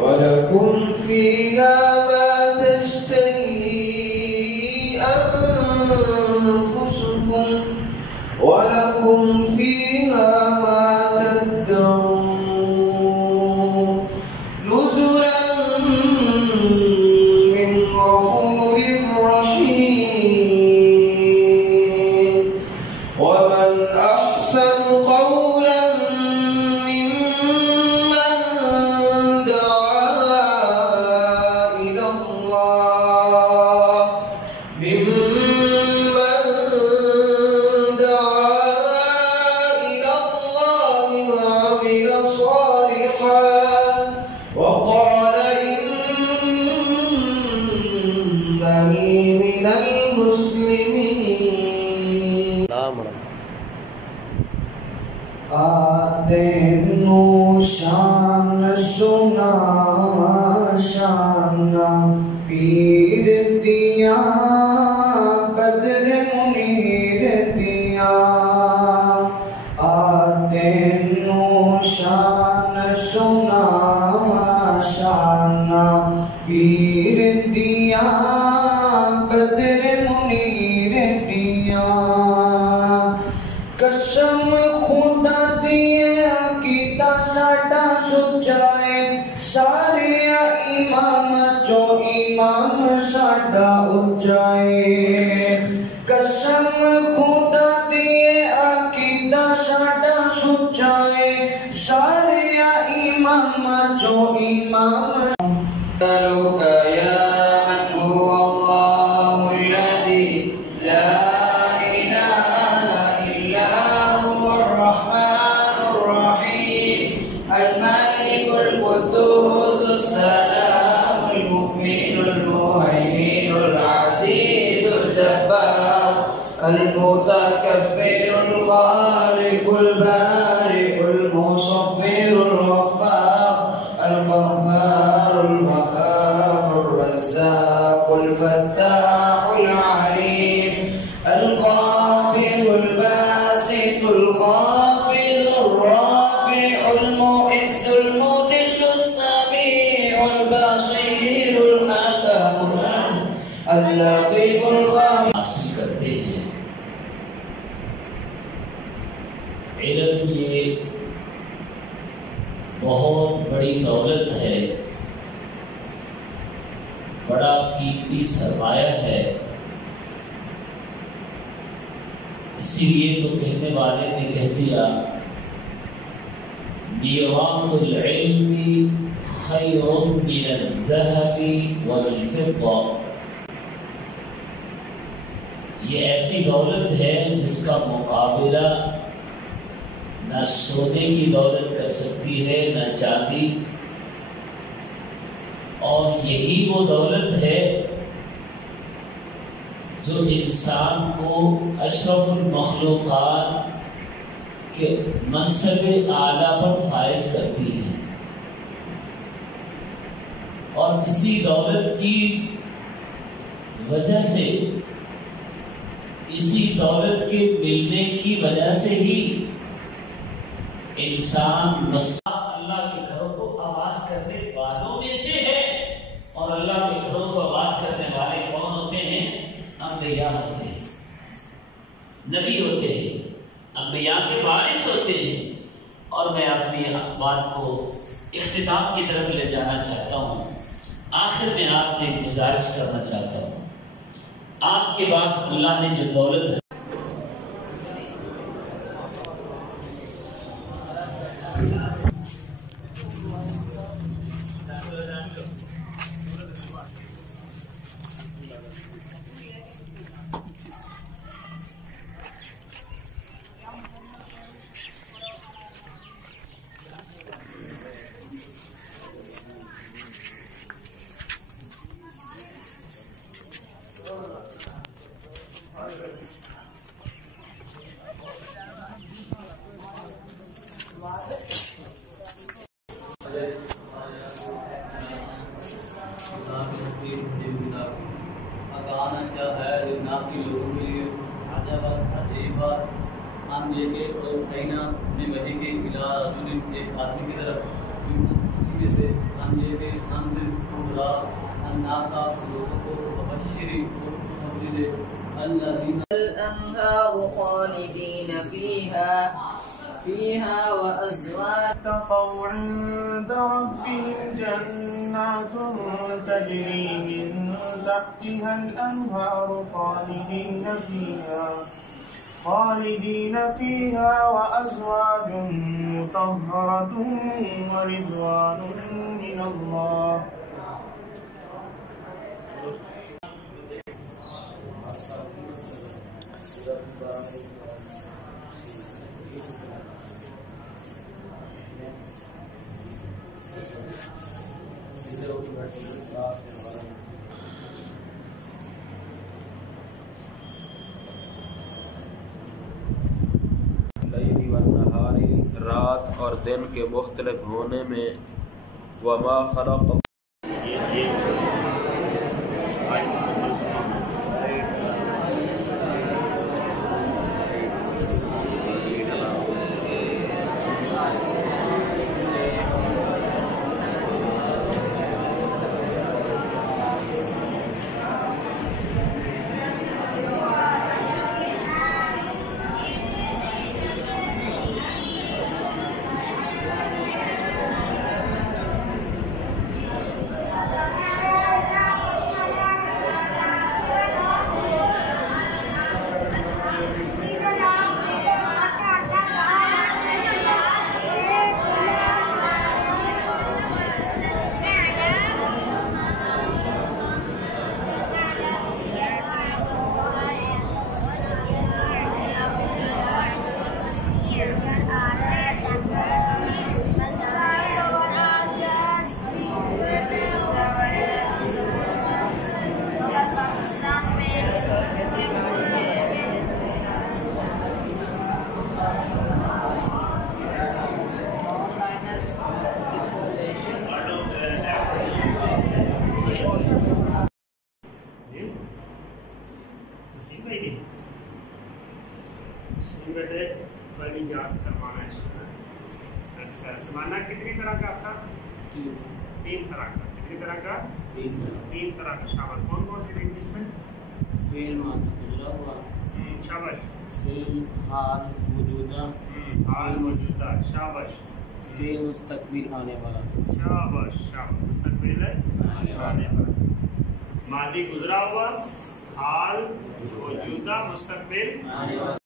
वलकुम फीहा मा तश्तही अनफुसुकुम वलकुम फीहा मा तदउन नुज़ुलन मिन गफूरिर रहीम वमन अहसनु क़ौलन मिम्मन दआ इलल्लाह وعمل صالحا وقال إنني من المسلمين आते नो शान सुना शाना पीर दिया बदर मुनीर दिया आते नो शान सुना शाना पीर दिया बदर मुनीर दिया कसम खुदा दिए कीता साडा सुचाए सारे इमाम चो इमाम साडा उचाए कसम खुदा दिए कीता साडा सुचाए सारे इमाम चो इमाम المتكبر الخالق البارئ المصور الغفار القهار الوهاب الرزاق الفتاح العليم القابض الباسط الخافض الرافع المعز المذل السميع البصير الحكم اللطيف الخبير हासिल करते हैं। इल्म ये बहुत बड़ी दौलत है, बड़ा कीमती सरमाया है। इसीलिए तो कहने वाले ने कह दिया मिरासुल इल्मी खैरुम मिनल ज़हबी वल फिद्दा। ये ऐसी दौलत है जिसका मुकाबला न सोने की दौलत कर सकती है न चांदी, और यही वो दौलत है जो इंसान को अशरफुल मखलूक़ात के मनसबे आला पर फायज करती है। और इसी दौलत की वजह से, इसी दौलत के मिलने की वजह से ही इंसान अल्लाह के घरों को आबाद करने वालों में से है। और अल्लाह के घरों को आबाद करने वाले कौन होते हैं? अंबिया होते हैं, नबी होते हैं, अंबिया के वारिस होते हैं। और मैं अपनी बात को इख्तिताम की तरफ ले जाना चाहता हूँ। आखिर में आपसे एक गुजारिश करना चाहता हूँ, आपके पास अल्लाह ने जो दौलत है, हम ये कि और कहीं ना में वही के इला एक आदमी की तरफ में से हम ये भी हमदिल खुदा अन्नासा लोगों को बशरी और खुशखबरी दे अल्लाज़ीना الأنهار خالدين فيها وأزواج اتقوا عند ربهم جنات تجري من تحتها الأنهار خالدين فيها وأزواج مطهرة ورضوان من الله रात और दिन के मुख्तलिफ होने में वमा खलक़ समाना कितनी तरह का अफसा? तीन तरह का। कितनी तरह का? तीन तरह का। शाबाश। कौन कौन सी तीन किस्में? फेल माज़ी गुज़रा हुआ, शाबाश। फेल हाल मौजूदा, हाल मौजूदा, शाबाश। फेल मुस्तकबिल आने वाला, शाबाश शाबाश। मुस्तकबिल आने वाला। मादी गुजरा हुआ, हाल मौजूदा, मुस्तकबिल आने वाला।